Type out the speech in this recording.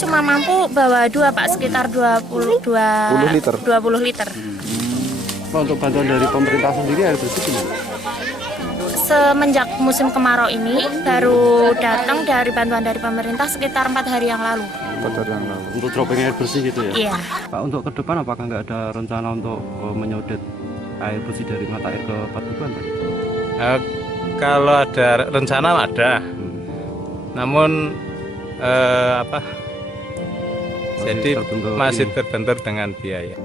cuma mampu bawa 2 Pak, sekitar 22 liter. 20 liter. Pak, untuk bantuan dari pemerintah sendiri air bersih gimana? Semenjak musim kemarau ini baru datang dari bantuan dari pemerintah sekitar 4 hari yang lalu. 4 hari yang lalu. Untuk dropping air bersih gitu ya? Iya. Pak, untuk ke depan apakah nggak ada rencana untuk menyodet air bersih dari mata air ke Patuban, Pak? Kalau ada rencana ada, namun Masih jadi terbentur masih ini. terbentur dengan biaya.